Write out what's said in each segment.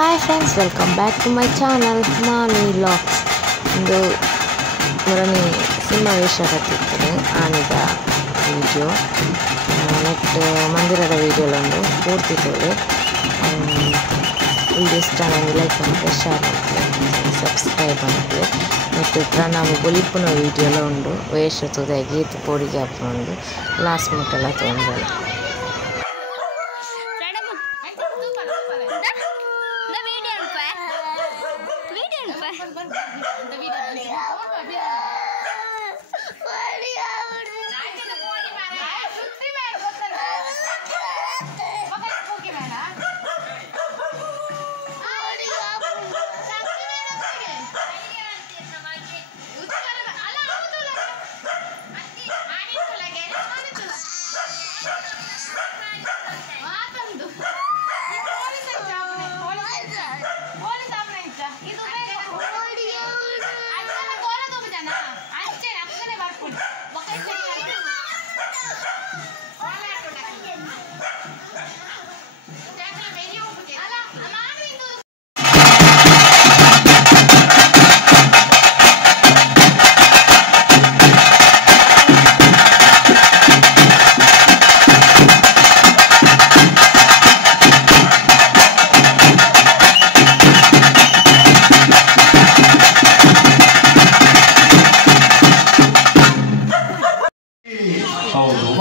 Hi friends, welcome back to my channel Mani Vlogs. ಇಂದು ಮೂರನೇ ಸಿಂಹವೇಷಕತ್ತಿರ್ತದೆ ಆನಿದ video net ಮಂದಿರದ ವಿಡಿಯೋಲೊಂದು ಪೂರ್ತಿ ತೋಲೆ video ಇಷ್ಟ ನನಗೆ ಲೈಕ್ ಮಾಡಿದ್ರೆ ಶೇರ್ ಮಾಡ್ತೀವಿ ಸಬ್ಸ್ಕ್ರೈಬ್ ಮಾಡ್ತೀವಿ ನೆಟ್ ನಾವು ಬೊಲಿಪುನ ವಿಡಿಯೋలో ಉಂಡು ವೇಷ ತುದೆ ಗೀತ್ ಪೋಡಿಗೆ ಹಾಕೊಂಡು ಲಾಸ್ಟ್ ಮುಟ್ಟೆಲ್ಲ ತೊಗೊಂಡು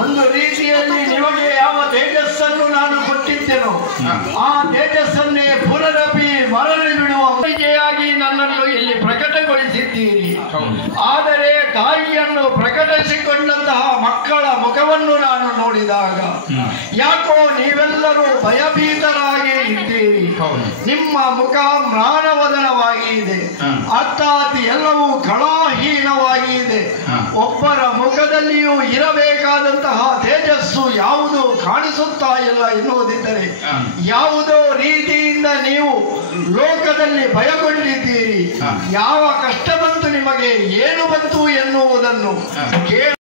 ಒಂದು ರೀತಿಯಲ್ಲಿ ನಿಮಗೆ ಯಾವ ತೇಜಸ್ಸನ್ನು ನಾನು ಕೊಟ್ಟಿದ್ದೆನೋ ಆ ತೇಜಸ್ಸನ್ನೇ ಪುನರಪಿ ಮರಳಿ ಬಿಡುವ ಪೂಜೆಯಾಗಿ ನನ್ನನ್ನು ಇಲ್ಲಿ ಪ್ರಕಟಗೊಳಿಸಿದ್ದೀರಿ. ಆದರೆ ತಾಯಿಯನ್ನು ಪ್ರಕಟಿಸಿಕೊಂಡಂತಹ ಮಕ್ಕಳ ಮುಖವನ್ನು ನಾನು ನೋಡಿದಾಗ ಯಾಕೋ ನೀವೆಲ್ಲರೂ ಭಯಭೀತರಾಗಿ ಇದ್ದೀರಿ. ನಿಮ್ಮ ಮುಖ ಮ್ಲಾನವದನವಾಗಿ ಇದೆ, ಅರ್ಥಾತ್ ಎಲ್ಲವೂ ಕಳಾಹೀನವಾಗಿ ಇದೆ. ಒಬ್ಬರ ಮುಖದಲ್ಲಿಯೂ ಇರಬೇಕಾದಂತಹ ತೇಜಸ್ಸು ಯಾವುದು ಕಾಣಿಸುತ್ತಾ ಇಲ್ಲ ಎನ್ನುವುದಿದ್ದರೆ ಯಾವುದೋ ರೀತಿಯಿಂದ ನೀವು ಲೋಕದಲ್ಲಿ ಭಯಗೊಂಡಿದ್ದೀರಿ. ಯಾವ ಕಷ್ಟ ಬಂತು ನಿಮಗೆ, ಏನು ಬಂತು ಎನ್ನುವುದನ್ನು ಕೇಳಿ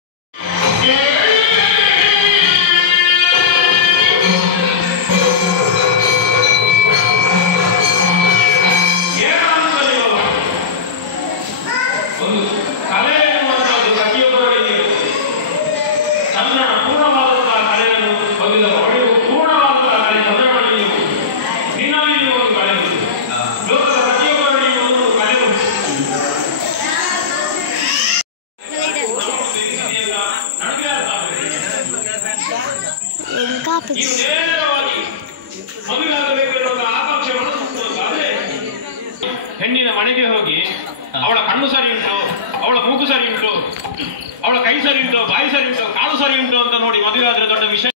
ಹೆಣ್ಣಿನ ಮನೆಗೆ ಹೋಗಿ ಅವಳ ಕಣ್ಣು ಸರಿ ಉಂಟು, ಅವಳ ಮೂಗು ಸರಿ ಉಂಟು, ಅವಳ ಕೈ ಸರಿ ಉಂಟು, ಬಾಯಿ ಸರಿ ಉಂಟು, ಕಾಲು ಸರಿ ಉಂಟು ಅಂತ ನೋಡಿ ಮದುವೆ ಆದ್ರೆ ದೊಡ್ಡ ವಿಷಯ.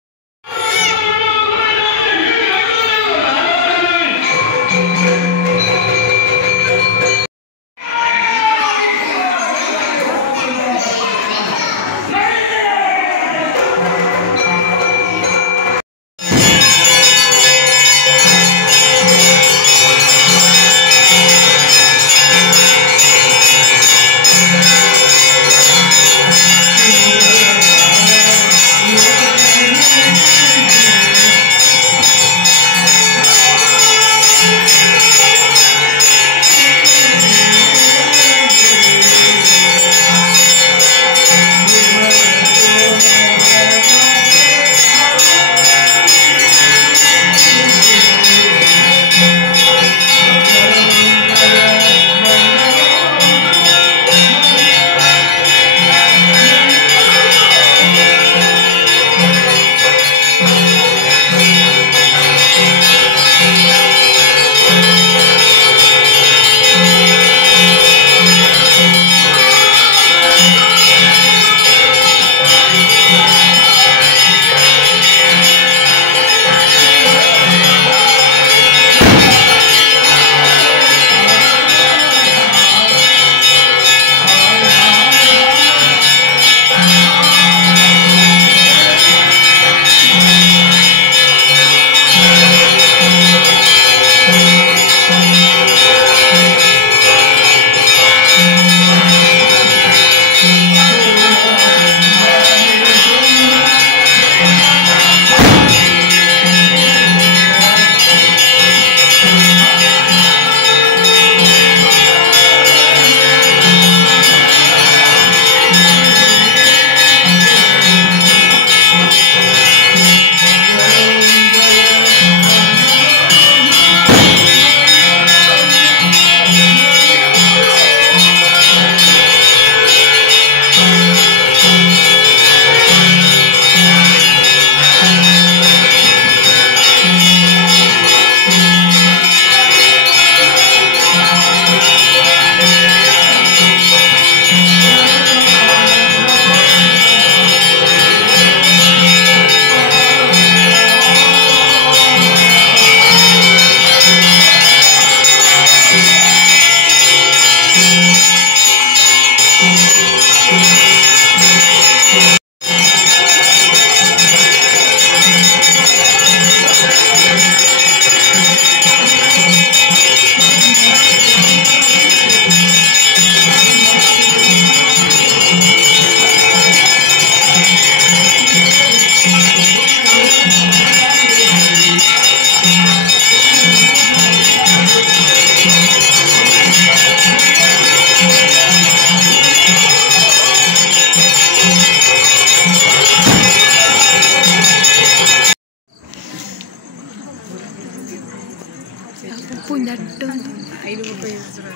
ಉಪ್ಪು ನಟ್ಟೊಂದು 5 ರೂಪಾಯಿ ಹೆಸರು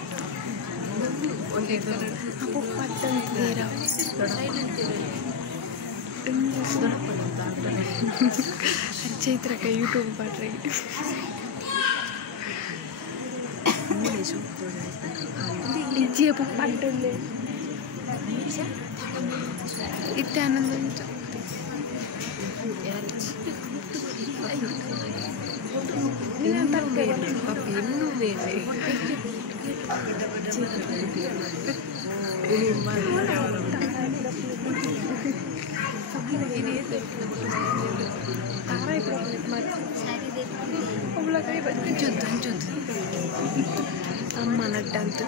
ಒಂದೇ ಪಟ್ಟಂತ ಚೈತ್ರಕ ಯೂಟ್ಯೂಬ್ ಪಾಟ್ರೆ ಇಜ್ಜಿಯ ಪಟ್ಟಂದೆ ಇತ್ತೆ ಆನಂದ ಉಂಟು ಅಮ್ಮ ನಡ್ಡ ಅಂತ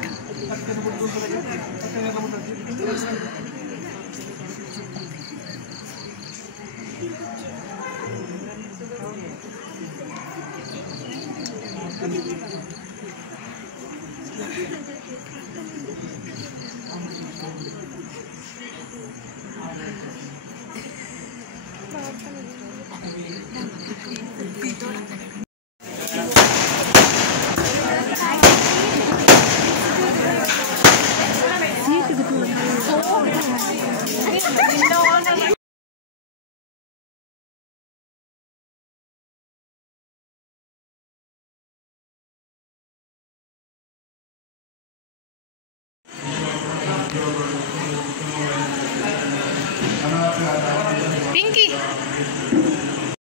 Pinky.